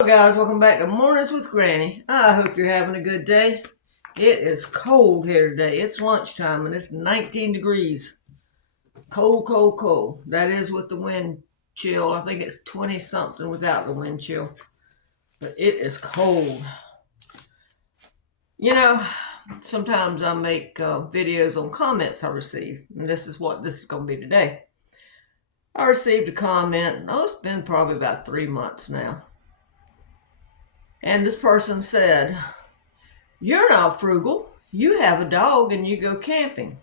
Hello guys, welcome back to Mornings with Granny. I hope you're having a good day. It is cold here today. It's lunchtime and it's 19 degrees. Cold, cold, cold. That is with the wind chill. I think it's 20 something without the wind chill. But it is cold. You know, sometimes I make videos on comments I receive. And this is what this is going to be today. I received a comment. It's been probably about 3 months now. And this person said, "You're not frugal. You have a dog and you go camping."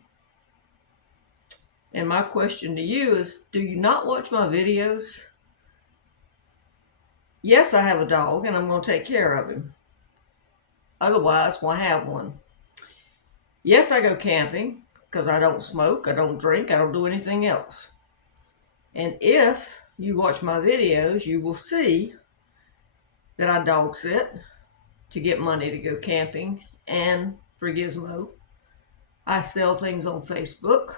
And my question to you is, do you not watch my videos? Yes, I have a dog and I'm going to take care of him. Otherwise, why have one? Yes, I go camping because I don't smoke, I don't drink, I don't do anything else. And if you watch my videos, you will see that I dog sit to get money to go camping and for Gizmo. I sell things on Facebook.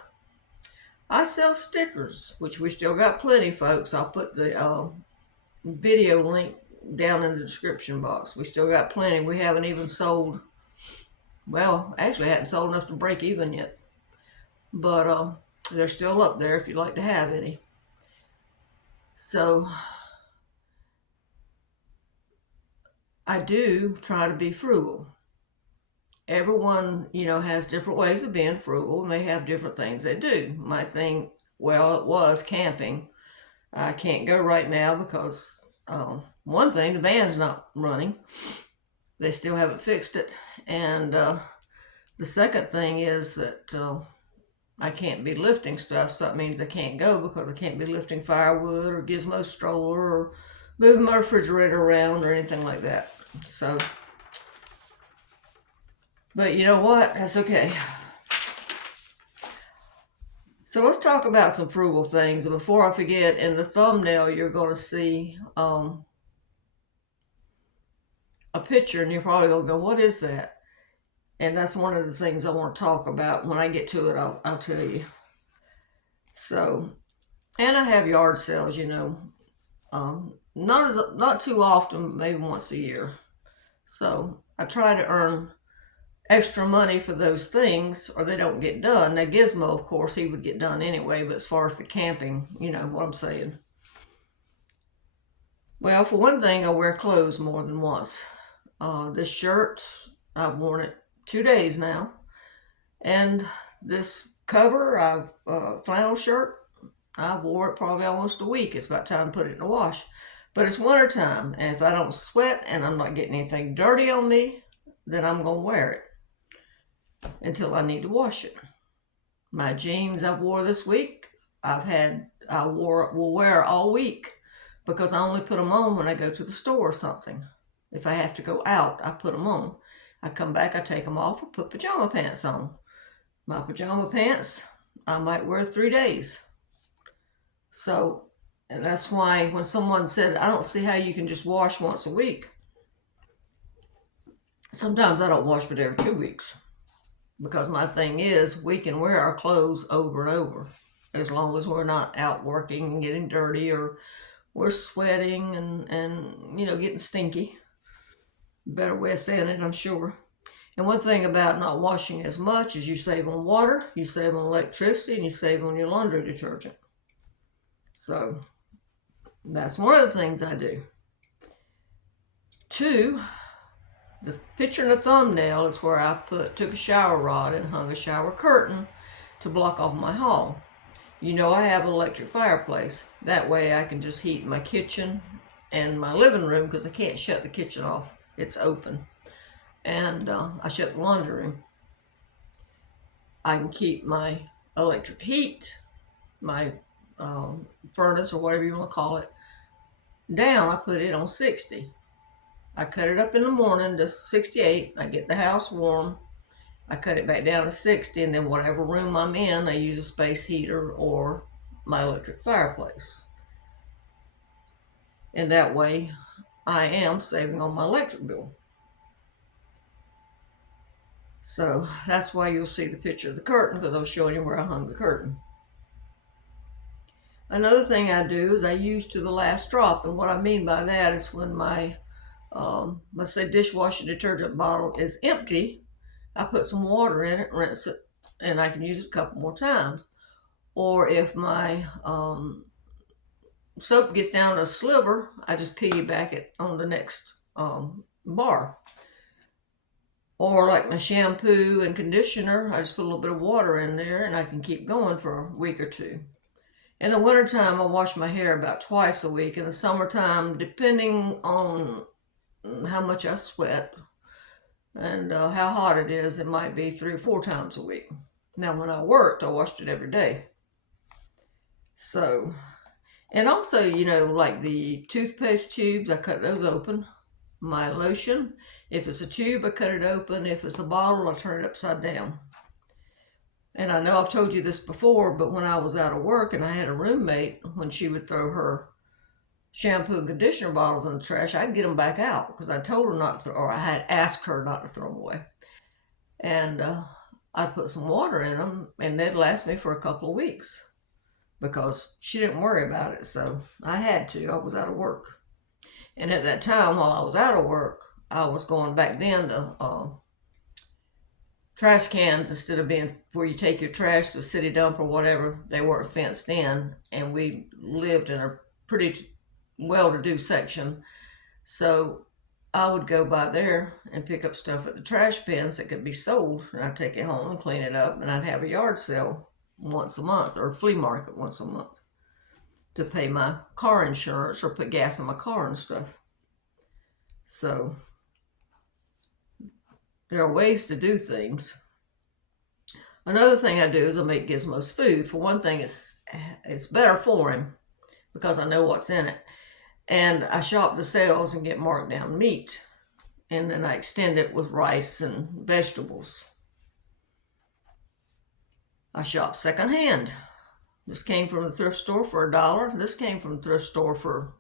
I sell stickers, which we still got plenty, folks. I'll put the video link down in the description box. We still got plenty. We haven't even sold, well, actually hadn't sold enough to break even yet. But they're still up there if you'd like to have any. So I do try to be frugal. Everyone, has different ways of being frugal, and they have different things they do. My thing, well, it was camping. I can't go right now because one thing, the van's not running. They still haven't fixed it. And the second thing is that I can't be lifting stuff, so that means I can't go because I can't be lifting firewood or Gizmo stroller or moving my refrigerator around or anything like that. So, but you know what? That's okay. So let's talk about some frugal things. And before I forget, in the thumbnail, you're going to see a picture, and you're probably going to go, "What is that?" And that's one of the things I want to talk about. When I get to it, I'll tell you. So, and I have yard sales, not too often, maybe once a year. So I try to earn extra money for those things or they don't get done. Now Gizmo, of course, he would get done anyway, but as far as the camping, you know what I'm saying. Well, for one thing, I wear clothes more than once. This shirt, I've worn it 2 days now. And this cover, flannel shirt, I've wore it probably almost a week. It's about time to put it in the wash. But it's winter time, and if I don't sweat and I'm not getting anything dirty on me, then I'm going to wear it until I need to wash it. My jeans I've wore this week, will wear all week because I only put them on when I go to the store or something. If I have to go out, I put them on. I come back, I take them off, and put pajama pants on. My pajama pants, I might wear 3 days. So, and that's why when someone said, "I don't see how you can just wash once a week." Sometimes I don't wash but every 2 weeks. Because my thing is, we can wear our clothes over and over as long as we're not out working and getting dirty or we're sweating and getting stinky. Better way of saying it, I'm sure. And one thing about not washing as much is you save on water, you save on electricity, and you save on your laundry detergent. So that's one of the things I do. 2, the picture in the thumbnail is where I took a shower rod and hung a shower curtain to block off my hall. I have an electric fireplace. That way I can just heat my kitchen and my living room because I can't shut the kitchen off. It's open. And I shut the laundry room. I can keep my electric heat, my furnace or whatever you want to call it, down. I put it on 60. I cut it up in the morning to 68. I get the house warm. I cut it back down to 60, and then whatever room I'm in, I use a space heater or my electric fireplace. And that way, I am saving on my electric bill. So that's why you'll see the picture of the curtain, because I was showing you where I hung the curtain. Another thing I do is I use to the last drop, and what I mean by that is when my let's say dishwashing detergent bottle is empty, I put some water in it, rinse it, and I can use it a couple more times. Or if my soap gets down to a sliver, I just piggyback it on the next bar. Or like my shampoo and conditioner, I just put a little bit of water in there and I can keep going for a week or two. In the wintertime, I wash my hair about twice a week. In the summertime, depending on how much I sweat and how hot it is, it might be 3 or 4 times a week. Now, when I worked, I washed it every day. So, and also, like the toothpaste tubes, I cut those open. My lotion, if it's a tube, I cut it open. If it's a bottle, I turn it upside down. And I know I've told you this before, but when I was out of work and I had a roommate, when she would throw her shampoo and conditioner bottles in the trash, I'd get them back out because I told her not to throw, or I had asked her not to throw them away. And I'd put some water in them, and they'd last me for a couple of weeks because she didn't worry about it. So I had to. I was out of work. And at that time, while I was out of work, I was going back then to trash cans instead of being where you take your trash to the city dump or whatever. They weren't fenced in, and we lived in a pretty well-to-do section. So I would go by there and pick up stuff at the trash bins that could be sold, and I'd take it home and clean it up, and I'd have a yard sale once a month or a flea market once a month to pay my car insurance or put gas in my car and stuff. So there are ways to do things. Another thing I do is I make Gizmo's food. For one thing, it's better for him because I know what's in it. And I shop the sales and get marked down meat. And then I extend it with rice and vegetables. I shop secondhand. This came from the thrift store for $1. This came from the thrift store for,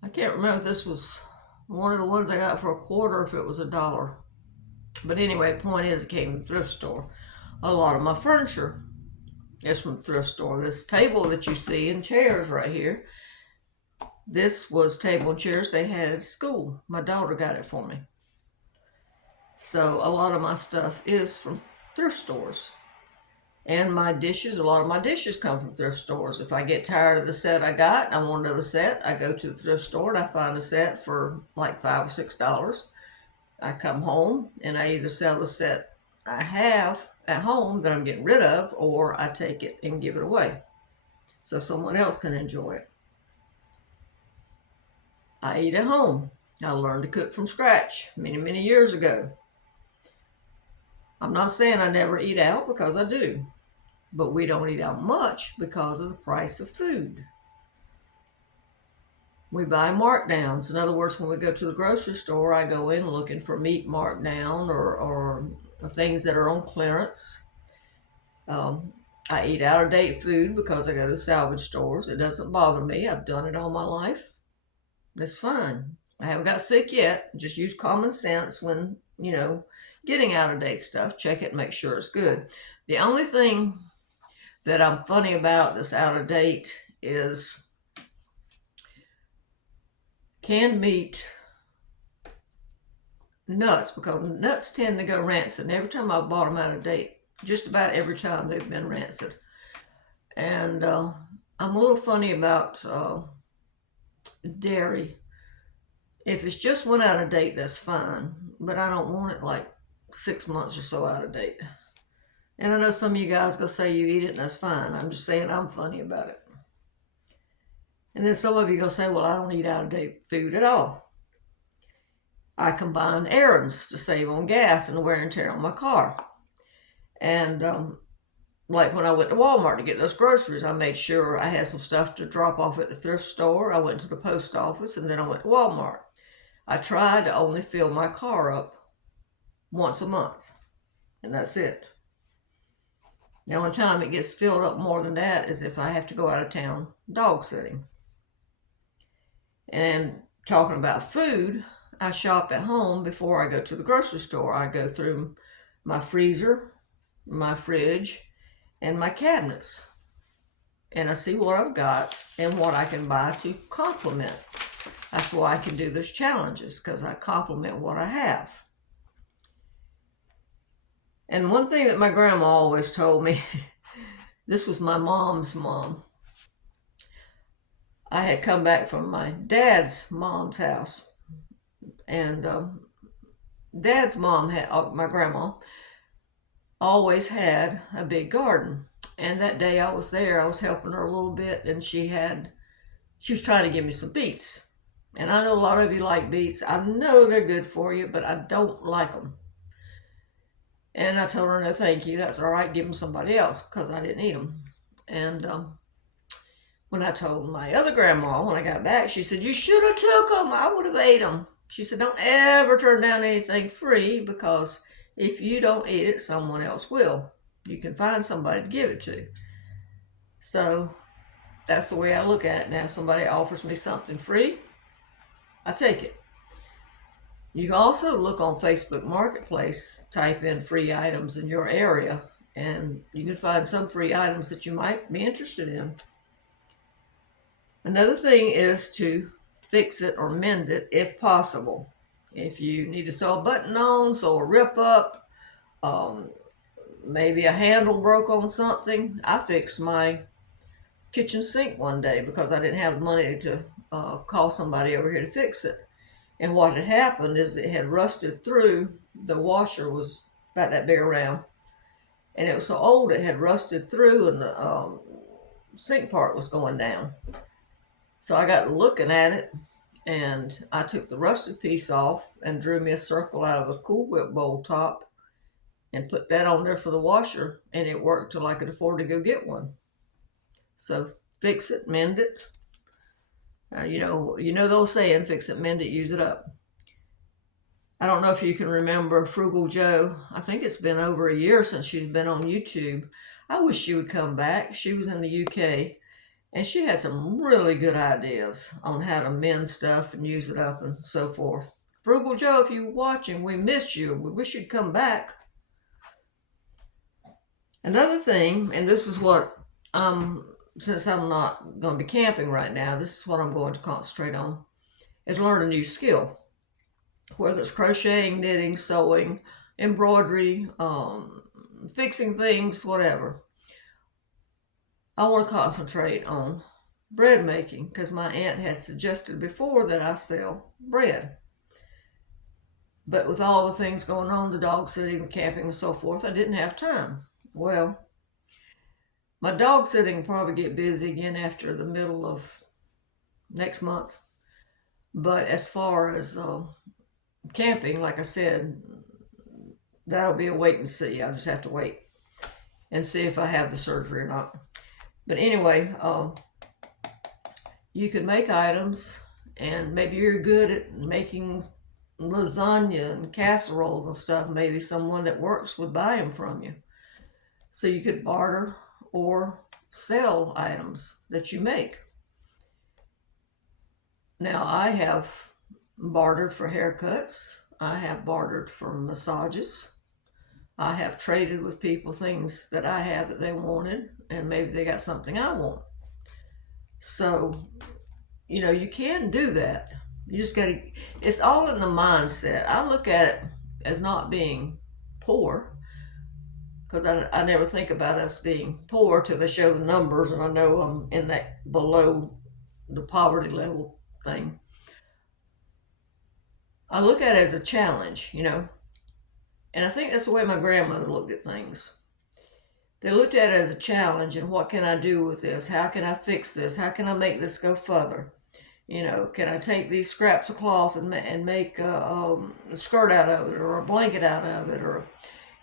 I can't remember if this was one of the ones I got for a quarter, if it was $1. But anyway, the point is, it came from the thrift store. A lot of my furniture is from the thrift store. This table that you see and chairs right here, this was table and chairs they had at school. My daughter got it for me. So a lot of my stuff is from thrift stores. And my dishes, a lot of my dishes come from thrift stores. If I get tired of the set I got and I want another set, I go to the thrift store and I find a set for like $5 or $6. I come home and I either sell the set I have at home that I'm getting rid of, or I take it and give it away so someone else can enjoy it. I eat at home. I learned to cook from scratch many, many years ago. I'm not saying I never eat out, because I do. But we don't eat out much because of the price of food. We buy markdowns. In other words, when we go to the grocery store, I go in looking for meat marked down or things that are on clearance. I eat out-of-date food because I go to salvage stores. It doesn't bother me. I've done it all my life. That's fine. I haven't got sick yet. Just use common sense when, getting out-of-date stuff. Check it and make sure it's good. The only thing that I'm funny about that's out-of-date is canned meat, nuts, because nuts tend to go rancid. And every time I've bought them out of date, just about every time they've been rancid. And I'm a little funny about dairy. If it's just one out of date, that's fine. But I don't want it like 6 months or so out of date. And I know some of you guys going to say you eat it and that's fine. I'm just saying I'm funny about it. And then some of you going to say, well, I don't eat out of date food at all. I combine errands to save on gas and the wear and tear on my car. And like when I went to Walmart to get those groceries, I made sure I had some stuff to drop off at the thrift store. I went to the post office and then I went to Walmart. I try to only fill my car up once a month, and that's it. The only time it gets filled up more than that is if I have to go out of town dog sitting. And talking about food, I shop at home before I go to the grocery store. I go through my freezer, my fridge, and my cabinets. And I see what I've got and what I can buy to complement. That's why I can do those challenges, because I compliment what I have. And one thing that my grandma always told me, this was my mom's mom. I had come back from my dad's mom's house, and dad's mom had my grandma always had a big garden. And that day I was there, I was helping her a little bit, and she was trying to give me some beets. And I know a lot of you like beets. I know they're good for you, but I don't like them. And I told her, no, thank you. That's all right. Give them somebody else, because I didn't eat them. And when I told my other grandma when I got back, she said, you should have took them. I would have ate them. She said, don't ever turn down anything free, because if you don't eat it, someone else will. You can find somebody to give it to. So that's the way I look at it now. Somebody offers me something free, I take it. You can also look on Facebook Marketplace, type in free items in your area, and you can find some free items that you might be interested in. Another thing is to fix it or mend it if possible. If you need to sew a button on, sew a rip up, maybe a handle broke on something. I fixed my kitchen sink one day because I didn't have the money to call somebody over here to fix it. And what had happened is it had rusted through. The washer was about that big around, and it was so old it had rusted through, and the sink part was going down. So I got looking at it, and I took the rusted piece off and drew me a circle out of a Cool Whip bowl top and put that on there for the washer, and it worked till I could afford to go get one. So fix it, mend it. You know those saying, fix it, mend it, use it up. I don't know if you can remember Frugal Joe. I think it's been over a year since she's been on YouTube. I wish she would come back. She was in the UK, and she had some really good ideas on how to mend stuff and use it up and so forth. Frugal Joe, if you're watching, we miss you. We wish you'd come back. Another thing, and this is what since I'm not going to be camping right now, this is what I'm going to concentrate on, is learn a new skill. Whether it's crocheting, knitting, sewing, embroidery, fixing things, whatever. I want to concentrate on bread making, because my aunt had suggested before that I sell bread. But with all the things going on, the dog sitting, the camping, and so forth, I didn't have time. Well, my dog sitting will probably get busy again after the middle of next month. But as far as camping, like I said, that'll be a wait and see. I'll just have to wait and see if I have the surgery or not. But anyway, you can make items, and maybe you're good at making lasagna and casseroles and stuff. Maybe someone that works would buy them from you. So you could barter or sell items that you make. Now, I have bartered for haircuts. I have bartered for massages. I have traded with people things that I have that they wanted, and maybe they got something I want. So, you can do that. You just got to, it's all in the mindset. I look at it as not being poor, because I never think about us being poor till they show the numbers, and I know I'm in that below the poverty level thing. I look at it as a challenge, and I think that's the way my grandmother looked at things. They looked at it as a challenge, and what can I do with this? How can I fix this? How can I make this go further? Can I take these scraps of cloth and make a skirt out of it, or a blanket out of it, or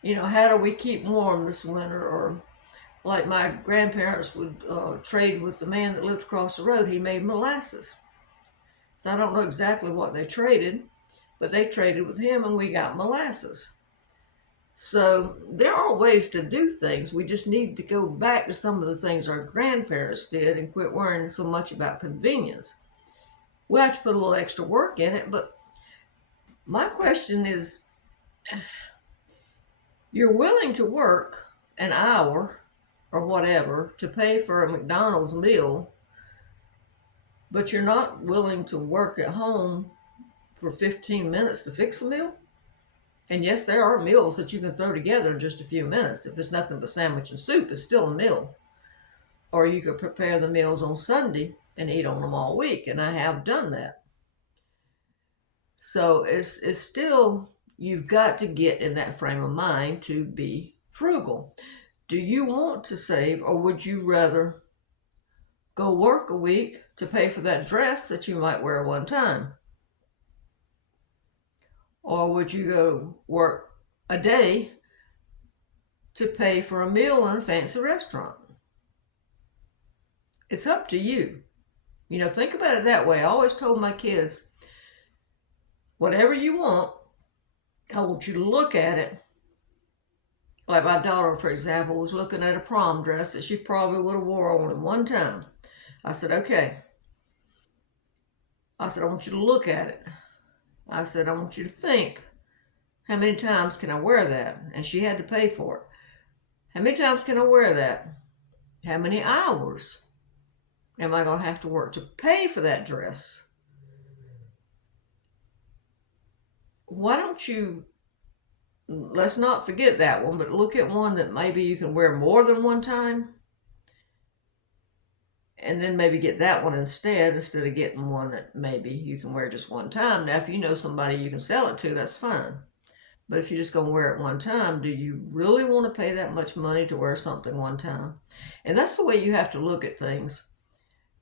how do we keep warm this winter? Or like my grandparents would trade with the man that lived across the road. He made molasses. So I don't know exactly what they traded, but they traded with him, and we got molasses. So there are ways to do things. We just need to go back to some of the things our grandparents did and quit worrying so much about convenience. We have to put a little extra work in it, but my question is, you're willing to work an hour or whatever to pay for a McDonald's meal, but you're not willing to work at home for 15 minutes to fix a meal. And yes, there are meals that you can throw together in just a few minutes. If it's nothing but sandwich and soup, it's still a meal. Or you could prepare the meals on Sunday and eat on them all week. And I have done that. So it's still, you've got to get in that frame of mind to be frugal. Do you want to save, or would you rather go work a week to pay for that dress that you might wear one time? Or would you go work a day to pay for a meal in a fancy restaurant? It's up to you. Think about it that way. I always told my kids, whatever you want, I want you to look at it. Like my daughter, for example, was looking at a prom dress that she probably would have wore only one time. I said, okay. I said, I want you to look at it. I said, I want you to think, how many times can I wear that? And she had to pay for it. How many times can I wear that? How many hours am I going to have to work to pay for that dress? Why don't you, let's not forget that one, but look at one that maybe you can wear more than one time, and then maybe get that one instead of getting one that maybe you can wear just one time. Now, if you know somebody you can sell it to, that's fine. But if you're just going to wear it one time, do you really want to pay that much money to wear something one time? And that's the way you have to look at things.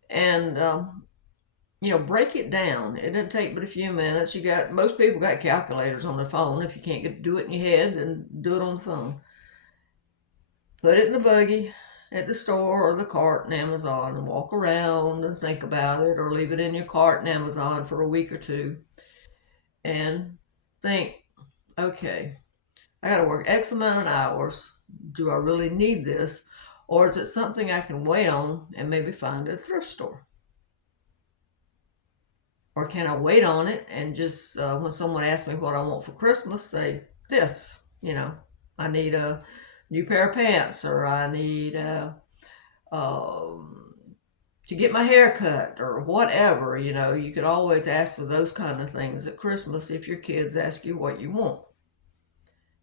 And, break it down. It doesn't take but a few minutes. Most people got calculators on their phone. If you can't get to do it in your head, then do it on the phone. Put it in the buggy at the store or the cart in Amazon and walk around and think about it, or leave it in your cart in Amazon for a week or two and think, okay, I got to work X amount of hours. Do I really need this? Or is it something I can wait on and maybe find at a thrift store? Or can I wait on it and just, when someone asks me what I want for Christmas, say this, I need a new pair of pants, or I need to get my hair cut, or whatever. You could always ask for those kind of things at Christmas if your kids ask you what you want.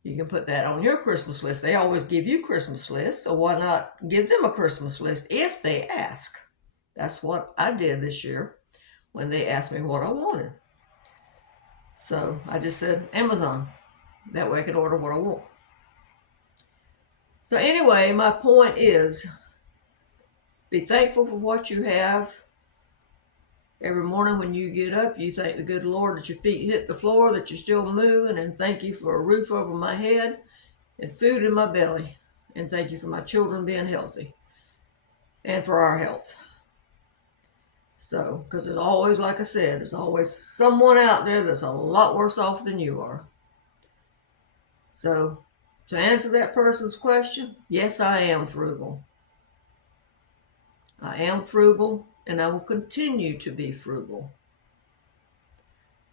You can put that on your Christmas list. They always give you Christmas lists, so why not give them a Christmas list if they ask? That's what I did this year when they asked me what I wanted. So I just said Amazon. That way I could order what I want. So anyway, my point is, be thankful for what you have. Every morning when you get up, you thank the good Lord that your feet hit the floor, that you're still moving, and thank you for a roof over my head and food in my belly. And thank you for my children being healthy and for our health. So, because there's always, like I said, there's always someone out there that's a lot worse off than you are. So, to answer that person's question, yes, I am frugal. I am frugal, and I will continue to be frugal.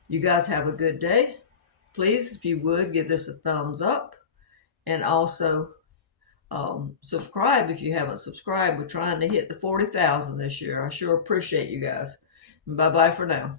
You guys have a good day. Please, if you would, give this a thumbs up, and also subscribe if you haven't subscribed. We're trying to hit the 40,000 this year. I sure appreciate you guys. Bye-bye for now.